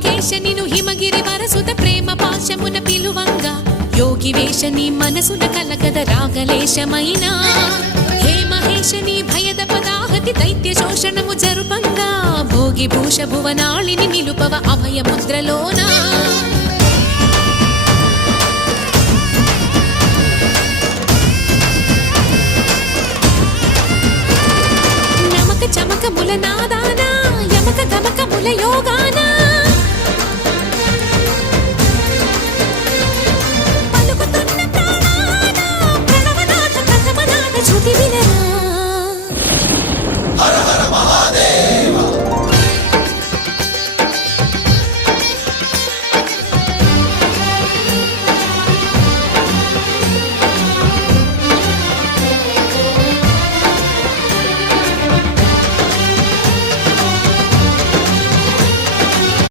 త్ర్యంబకేశ నిను హిమగిరి వరసుత ప్రేమ పాశమున పిలువంగా యోగి వేష నీ మనసున కలగద రాగలేశమైనా హే మహేశ నీ భయద పదాహతి దైత్య శోషణము జరుపంగా భోగి భూష భువనాళిని నిలుపవ అభయ ముద్రలోనా నమక చమక ముల నాదానా యమక గమక ముల యోగానా